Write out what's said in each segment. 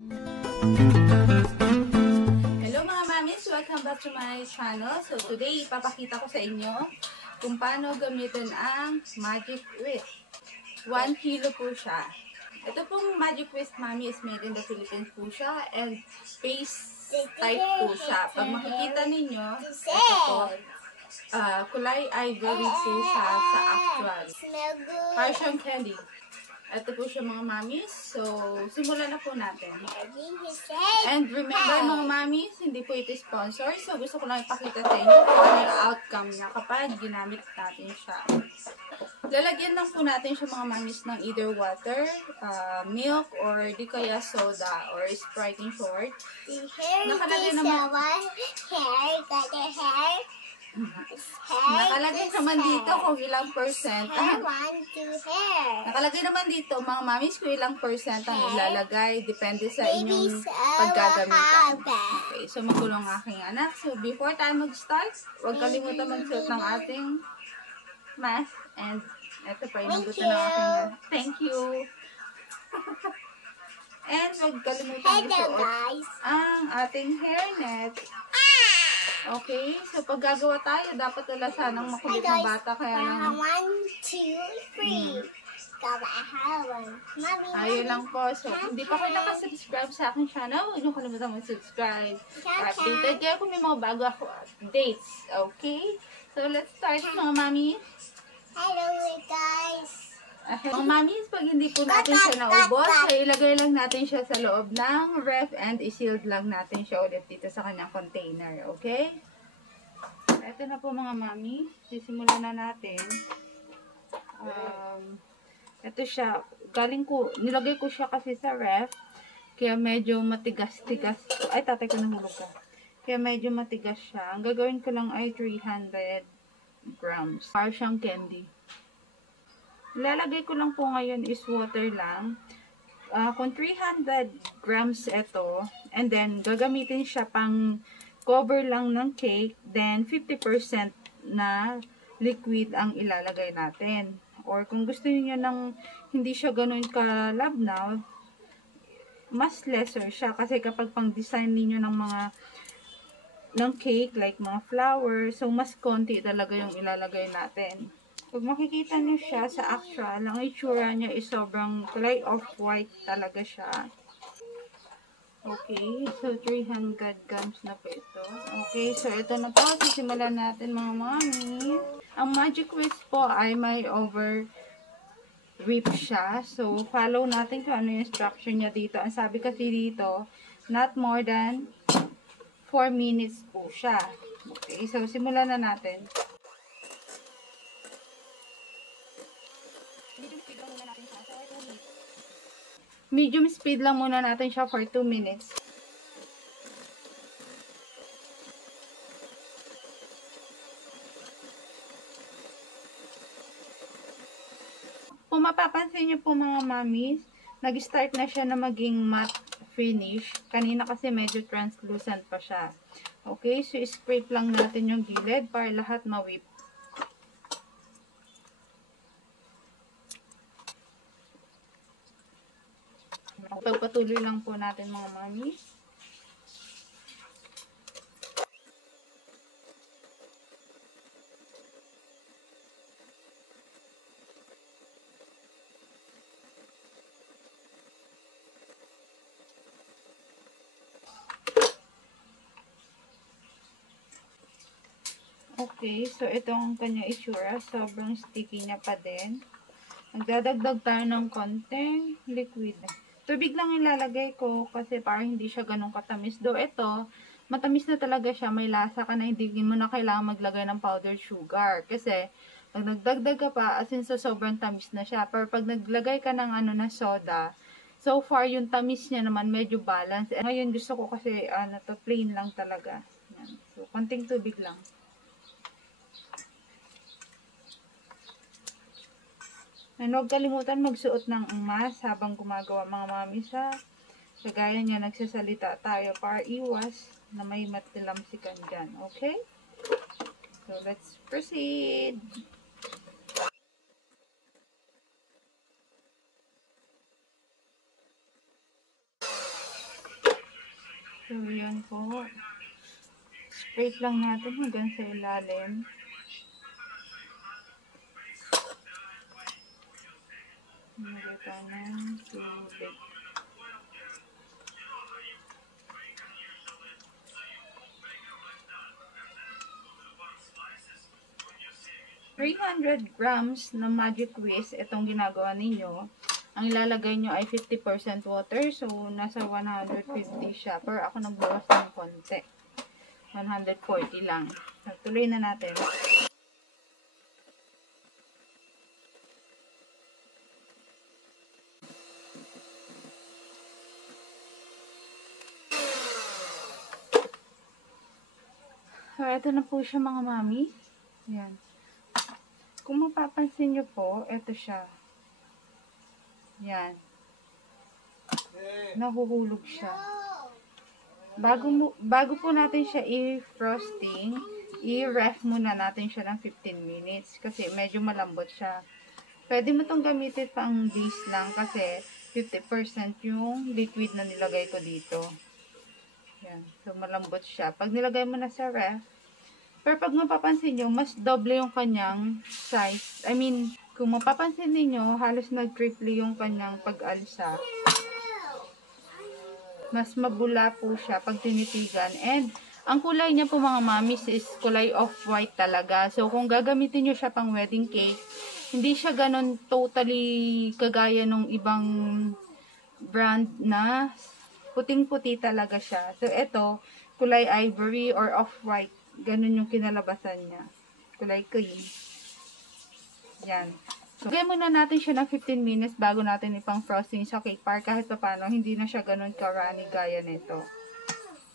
Hello mga mamis! Welcome back to my channel. So today, ipapakita ko sa inyo kung paano gamitin ang Magic Whisk. 1 kilo po siya. Ito pong Magic Whisk, mami, is made in the Philippines po siya and paste type po siya. Pag makikita ninyo, ito po, kulay ivory po siya sa actual. Parang siyang candy. Ito po siya mga mamis. So, simulan na po natin. And remember mga mamis, hindi po ito sponsor. So, gusto ko lang ipakita sa inyo kung ano yung outcome niya kapag ginamit natin siya. Lalagyan lang po natin siya mga mamis ng either water, milk, or di kaya soda, or Sprite in short. Nakalagay naman dito kung ilang percent. Nakalagay naman dito, mga mamis, kung ilang percent ang ilalagay. Depende sa inyong paggagamitan. Okay, so makulong aking anak. So before tayo mag-start, huwag kalimutan magsuot ng ating mask. And ito pa, inabutan ng aking thank you. And huwag kalimutan magsuot ang ating hairnet. Okay, so pag gagawa tayo, dapat wala sanang makulit na bata, kaya lang 1, 2, 3. Ayun lang po. So, kung hindi pa kayo nakasubscribe sa aking channel, huwag niyo kalimutan mag-subscribe. Updated kayo kung may mga bago ako updates. Okay? So, let's start mga mami. Hello guys. Mga mamis, pag hindi po natin siya naubos, ay ilagay lang natin siya sa loob ng ref and i-sealed lang natin siya ulit dito sa kanyang container. Okay? Ito na po mga mami. Sisimulan na natin. Ito siya. Nilagay ko siya kasi sa ref. Kaya medyo matigas-tigas. Ay, tatay ko nahulog ka. Kaya medyo matigas siya. Ang gagawin ko lang ay 300 grams. Para siyang candy. Ilalagay ko lang po ngayon is water lang. Kung 300 grams ito, and then gagamitin siya pang cover lang ng cake, then 50% na liquid ang ilalagay natin. Or kung gusto niyo ng hindi siya ganun kalabnaw, mas lesser siya. Kasi kapag pang design niyo ng cake, like mga flowers, so mas konti talaga yung ilalagay natin. Pag makikita niyo siya sa actual, ang itsura niya is sobrang kulay off-white talaga siya. Okay, so 300 grams na po ito. Okay, so ito na po. Sisimulan natin mga mami. Ang Magic Whisk po ay may over whip siya. So, follow natin kung ano yung instruction niya dito. Ang sabi kasi dito, not more than 4 minutes po siya. Okay, so simulan na natin. Medium speed lang muna natin siya for 2 minutes. Kung mapapansin niyo po mga mamis, nag-start na siya na maging matte finish. Kanina kasi medyo translucent pa siya. Okay, so scrape lang natin yung gilid para lahat ma-whip. Pagpatuloy lang po natin mga mami. Okay, so ito ang kanya itsura. Sobrang sticky niya pa din. Magdadagdag tayo ng konting liquid. Tubig lang ilalagay ko kasi parang hindi siya ganun katamis. Though ito, matamis na talaga siya. May lasa ka na, hindi mo na kailangan maglagay ng powdered sugar. Kasi, pag nagdagdag ka pa, as in so sobrang tamis na siya. Pero pag naglagay ka ng na soda, so far yung tamis niya naman medyo balance. And ngayon gusto ko kasi plain lang talaga. Yan. So, konting tubig lang. And huwag kalimutan magsuot ng mask habang gumagawa mga mami sa kagaya niya nagsasalita tayo para iwas na may matilamsikan dyan. Okay? So, let's proceed. So, yan po. Scrape lang natin hanggang sa ilalim. Lagay tayo ng tubig. $300 na Magic Whisk, itong ginagawa ninyo. Ang ilalagay nyo ay 50% water, so nasa 150 siya. Pero ako nagbawas ng konti. 140 lang. So, tuloy na natin. So, ito na po siya mga mami. Yan. Kung mapapansin nyo po, ito siya. Yan. Nahuhulog siya. Bago po natin siya i-frosting, i-ref muna natin siya ng 15 minutes kasi medyo malambot siya. Pwede mo itong gamitin pang base lang kasi 50% yung liquid na nilagay ko dito. Yan. So, malambot siya. Pag nilagay mo na sa ref, pero pag mapapansin nyo, mas doble yung kanyang size. I mean, kung mapapansin niyo halos nag-triple yung kanyang pag-alsa. Mas mabula po siya pag tinitigan. And, ang kulay niya po mga mamis is kulay off-white talaga. So, kung gagamitin nyo siya pang wedding cake, hindi siya ganon totally kagaya nung ibang brand na puting-puti talaga siya. So, ito, kulay ivory or off-white. Ganon yung kinalabasan niya. Kulay cream. Yan. So, gawin muna natin siya ng 15 minutes bago natin ipang frosting sa cake par kahit pa paano hindi na siya ganon karani gaya nito.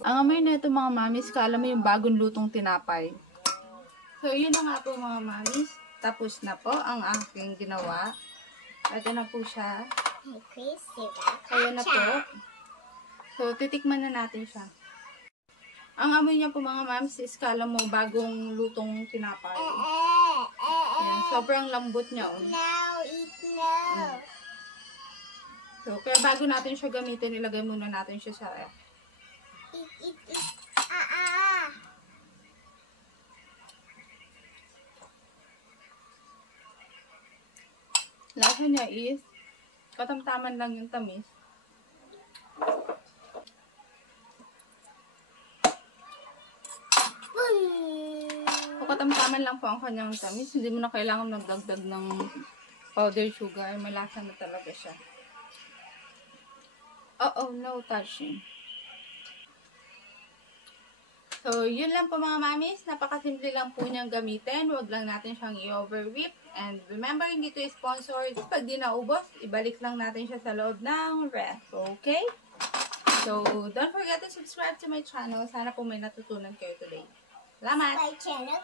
Ang amoy nito mga mamis, kala mo yung bagong lutong tinapay. So, yun na nga po mga mamis. Tapos na po ang aking ginawa. Ito na po siya. Ayan na po. So, titikman na natin siya. Ang amoy niya po mga mams is kala mo bagong lutong tinapay. Ayan, sobrang lambot niya. Oh. Now, eat now. So, kaya bago natin siya gamitin, ilagay muna natin siya sa ref. Eat. Ah. Lasa niya is katamtaman lang yung tamis. So, katamtaman lang po ang kanyang tamis. Hindi mo na kailangan magdagdag ng powdered sugar. Malasa na talaga siya. No touching. So, yun lang po mga mamis. Napakasimple lang po niyang gamitin. Huwag lang natin siyang i-overwhip. And remember, hindi ito sponsored. Pag di naubos, ibalik lang natin siya sa loob ng ref. Okay? So, don't forget to subscribe to my channel. Sana po may natutunan kayo today. Salamat! My channel,